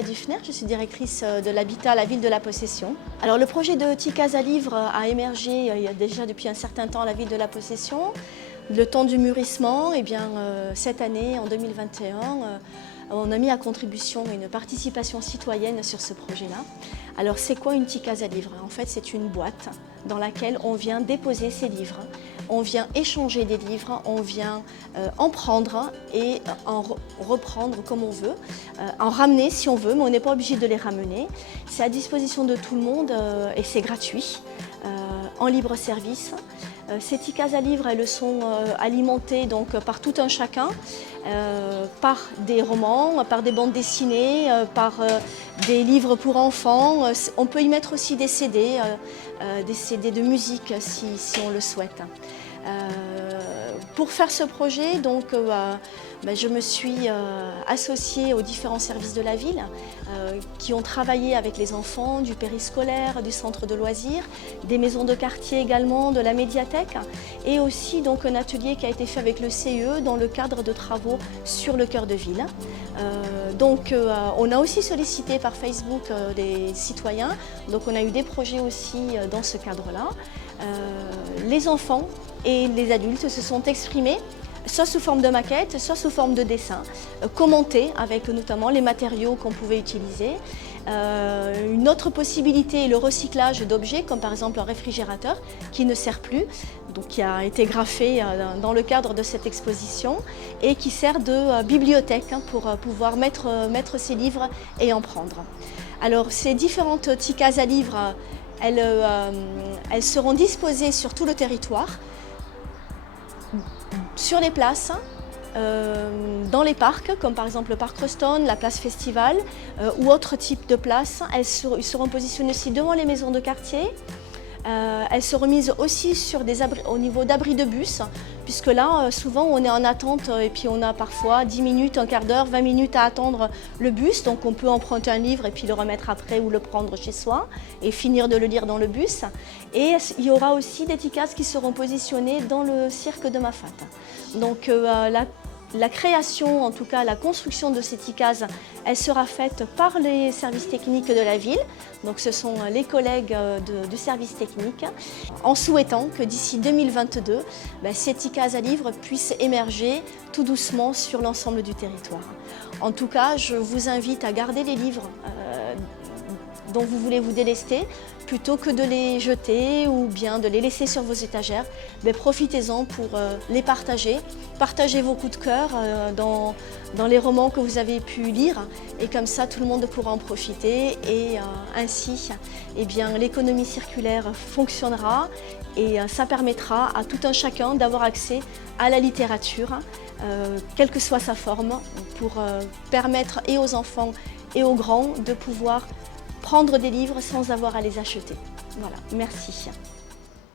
Célia Dufner, je suis directrice de l'habitat à la ville de la Possession. Alors le projet de Petite Case à livres a émergé il y a déjà depuis un certain temps à la ville de la Possession. Le temps du mûrissement, eh bien, cette année, en 2021, on a mis à contribution une participation citoyenne sur ce projet-là. Alors c'est quoi une petite case à livres? En fait, c'est une boîte dans laquelle on vient déposer ses livres, on vient échanger des livres, on vient en prendre et en reprendre comme on veut, en ramener si on veut, mais on n'est pas obligé de les ramener. C'est à disposition de tout le monde et c'est gratuit, en libre service. Ces petites cases à livres, elles sont alimentées donc, par tout un chacun, par des romans, par des bandes dessinées, par des livres pour enfants. On peut y mettre aussi des CD de musique si on le souhaite. Pour faire ce projet, donc, je me suis associée aux différents services de la ville qui ont travaillé avec les enfants du périscolaire, du centre de loisirs, des maisons de quartier également, de la médiathèque et aussi donc, un atelier qui a été fait avec le CE dans le cadre de travaux sur le cœur de ville. On a aussi sollicité par Facebook des citoyens, donc on a eu des projets aussi dans ce cadre-là. Les enfants et les adultes se sont exprimés soit sous forme de maquettes, soit sous forme de dessins, commentés avec notamment les matériaux qu'on pouvait utiliser. Une autre possibilité est le recyclage d'objets, comme par exemple un réfrigérateur qui ne sert plus, donc qui a été graffé dans le cadre de cette exposition et qui sert de bibliothèque pour pouvoir mettre ses livres et en prendre. Alors ces différentes petites cases à livres, elles seront disposées sur tout le territoire, sur les places, dans les parcs, comme par exemple le parc Ruston, la place Festival ou autres types de places. Ils seront positionnées aussi devant les maisons de quartier. Elles seront mises aussi sur au niveau d'abris de bus, puisque là, souvent, on est en attente et puis on a parfois 10 minutes, un quart d'heure, 20 minutes à attendre le bus. Donc on peut emprunter un livre et puis le remettre après ou le prendre chez soi et finir de le lire dans le bus. Et il y aura aussi des petites cases qui seront positionnées dans le cirque de Mafat. Donc la création, en tout cas la construction de ces petites cases, elle sera faite par les services techniques de la ville. Donc ce sont les collègues du service technique, en souhaitant que d'ici 2022, ces petites cases à livres puissent émerger tout doucement sur l'ensemble du territoire. En tout cas, je vous invite à garder les livres dont vous voulez vous délester, plutôt que de les jeter ou bien de les laisser sur vos étagères. Profitez-en pour les partager. Partagez vos coups de cœur dans les romans que vous avez pu lire et comme ça tout le monde pourra en profiter et ainsi l'économie circulaire fonctionnera et ça permettra à tout un chacun d'avoir accès à la littérature, quelle que soit sa forme, pour permettre et aux enfants et aux grands de pouvoir prendre des livres sans avoir à les acheter. Voilà, merci.